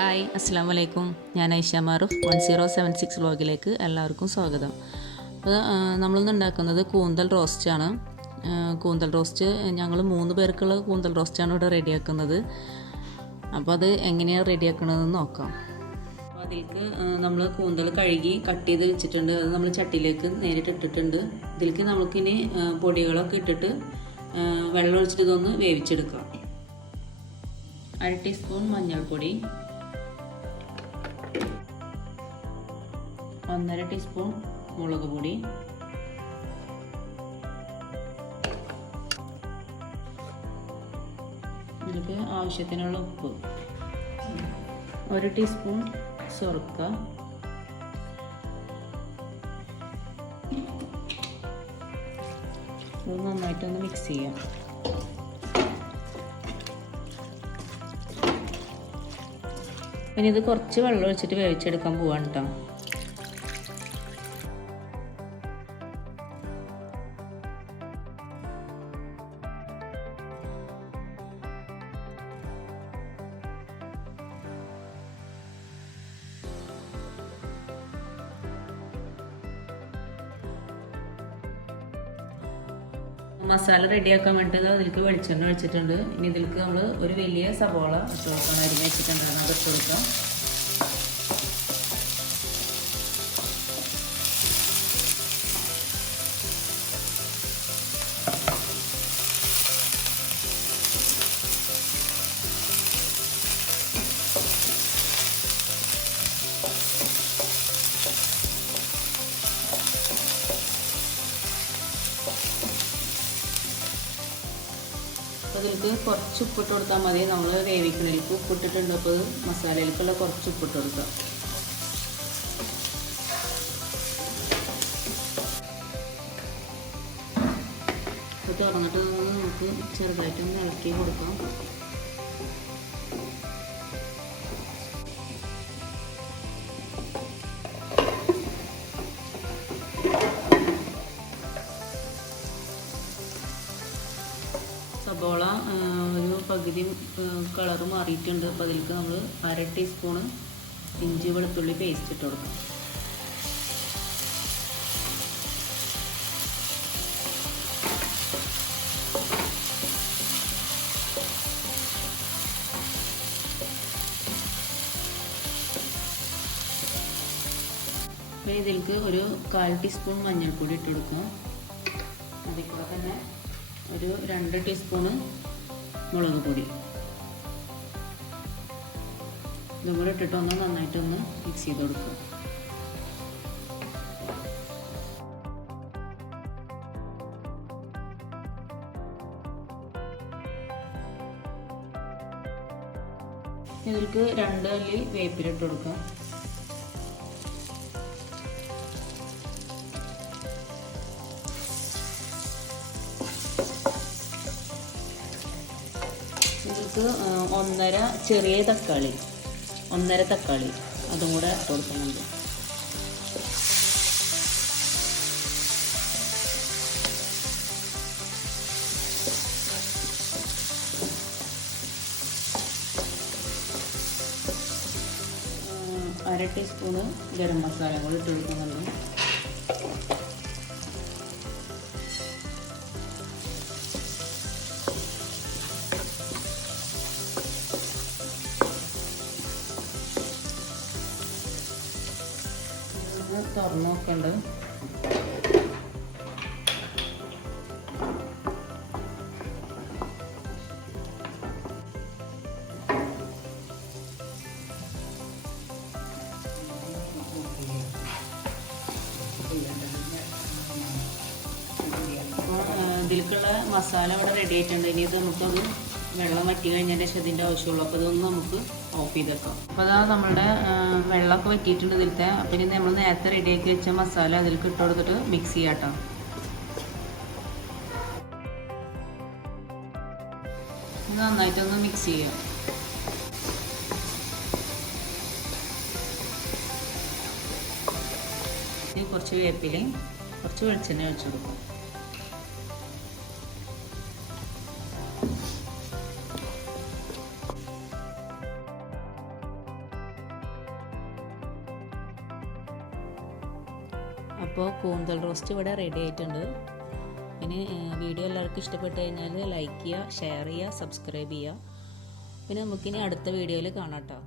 Hi അസ്സലാമു അലൈക്കും. ഞാൻ ആയിഷ മാറൂഫ് 1076 വ്ലോഗിലേക്ക് എല്ലാവർക്കും സ്വാഗതം. അപ്പോൾ നമ്മളിന്ന് ഉണ്ടാക്കുന്നത് കൂന്തൽ റോസ്റ്റാണ്. കൂന്തൽ റോസ്റ്റ് ഞങ്ങൾ 3 പേർക്കുള്ള കൂന്തൽ റോസ്റ്റാണ് ഇവിടെ റെഡിയാക്കുന്നത്. അപ്പോൾ അത് എങ്ങനെയാണ് റെഡിയാക്കണതെന്ന് നോക്കാം. അപ്പോൾ അതിലേക്ക് നമ്മൾ കൂന്തൽ കഴുകി കട്ട് ചെയ്ത് വെച്ചിട്ടുണ്ട്. അത് നമ്മൾ ചട്ടിയിലേക്ക് നേരിട്ട് ഇട്ടിട്ടുണ്ട്. ഇതിലേക്ക് നമുക്കിനി പൊടികളൊക്കെ ഇട്ടിട്ട് വെള്ളം ഒഴിച്ചിട്ട് ഇതൊന്ന് വേവിച്ചെടുക്കാം. 1 ടീസ്പൂൺ മഞ്ഞൾപ്പൊടി, 1.5 ടീസ്പൂൺ മുളക് പൊടി, ഇതിലേക്ക് ആവശ്യത്തിനുള്ള ഉപ്പ്, 1 ടീസ്പൂൺ സുർക്ക, ഇത് നന്നായിട്ടൊന്ന് മിക്സ് ചെയ്യാം. ഇനി ഇത് കുറച്ച് വെള്ളം ഒഴിച്ചിട്ട് വേവിച്ചെടുക്കാൻ പോവാണ് കേട്ടോ. മസാല റെഡിയാക്കാൻ വേണ്ടിയിട്ട് അതിലേക്ക് വെളിച്ചെണ്ണ ഒഴിച്ചിട്ടുണ്ട്. ഇനി ഇതിലേക്ക് നമ്മൾ ഒരു വലിയ സവോള ഇട്ട് കൊടുക്കണം. അരിഞ്ഞ് വെച്ചിട്ടുണ്ടായിരുന്നു, അത് ഇട്ട് കൊടുക്കാം. അതിലേക്ക് കുറച്ച് ഉപ്പിട്ട് കൊടുത്താൽ മതി. നമ്മൾ വേവിക്കണതിലേക്ക് ഉപ്പിട്ടിട്ടുണ്ട്. അപ്പോൾ മസാലയിലേക്കുള്ള കുറച്ച് ഉപ്പിട്ട് കൊടുക്കാം. അപ്പോൾ തുറന്നിട്ട് നമുക്ക് ചെറുതായിട്ടൊന്ന് ഇളക്കി കൊടുക്കാം. സബോള ഒരു പകുതി കളറ് മാറിയിട്ടുണ്ട്. അപ്പോൾ അതിലേക്ക് നമ്മൾ 1/2 ടീസ്പൂണ് ഇഞ്ചി വെളുത്തുള്ളി പേസ്റ്റ് ഇട്ട് കൊടുക്കാം. അപ്പോൾ ഇതിലേക്ക് ഒരു 1/4 ടീസ്പൂൺ മഞ്ഞൾപ്പൊടി ഇട്ട് കൊടുക്കാം. അതിൽ കൂടെ തന്നെ ഒരു 2 ടീസ്പൂണ് മുളക് പൊടി ഇതും കൂടെ ഇട്ടിട്ടൊന്ന് നന്നായിട്ടൊന്ന് മിക്സ് ചെയ്ത് കൊടുക്കുക. ഇതിലേക്ക് 2 അല്ലി വേപ്പിലിട്ട് കൊടുക്കാം. ഇതിലേക്ക് 1.5 ചെറിയ തക്കാളി, 1.5 തക്കാളി അതും കൂടെ ഇട്ട് കൊടുക്കുന്നുണ്ട്. അര ടീസ്പൂണ് ഗരം മസാല കൂടെ ഇട്ട് കൊടുക്കുന്നുണ്ട്. തുറന്ന് നോക്കണ്ട്. ഇതിലേക്കുള്ള മസാല ഇവിടെ റെഡി ആയിട്ടുണ്ട്. ഇനി ഇത് നമുക്കത് വെള്ളം വറ്റി കഴിഞ്ഞതിൻ്റെ ശേഷം ഇതിൻ്റെ ആവശ്യമുള്ളൂ. അപ്പോൾ ഇതൊന്ന് നമുക്ക് ഓഫ് ചെയ്തേക്കാം. അപ്പോൾ അതാ നമ്മളുടെ വെള്ളമൊക്കെ വറ്റിയിട്ടുണ്ട് ഇതിലത്തെ. അപ്പോൾ ഇനി നമ്മൾ നേരത്തെ റെഡിയാക്കി വെച്ച മസാല അതിലേക്ക് ഇട്ട് കൊടുത്തിട്ട് മിക്സ് ചെയ്യാം കേട്ടോ. നന്നായിട്ടൊന്ന് മിക്സ് ചെയ്യാം. ഇനി കുറച്ച് വേപ്പിലയും കുറച്ച് വെളിച്ചെണ്ണ ഒഴിച്ചു കൊടുക്കും. അപ്പോൾ കൂന്തൽ റോസ്റ്റ് ഇവിടെ റെഡി ആയിട്ടുണ്ട്. പിന്നെ വീഡിയോ എല്ലാവർക്കും ഇഷ്ടപ്പെട്ട് കഴിഞ്ഞാൽ ലൈക്ക് ചെയ്യുക, ഷെയർ ചെയ്യുക, സബ്സ്ക്രൈബ് ചെയ്യുക. പിന്നെ നമുക്കിനി അടുത്ത വീഡിയോയിൽ കാണാം കേട്ടോ.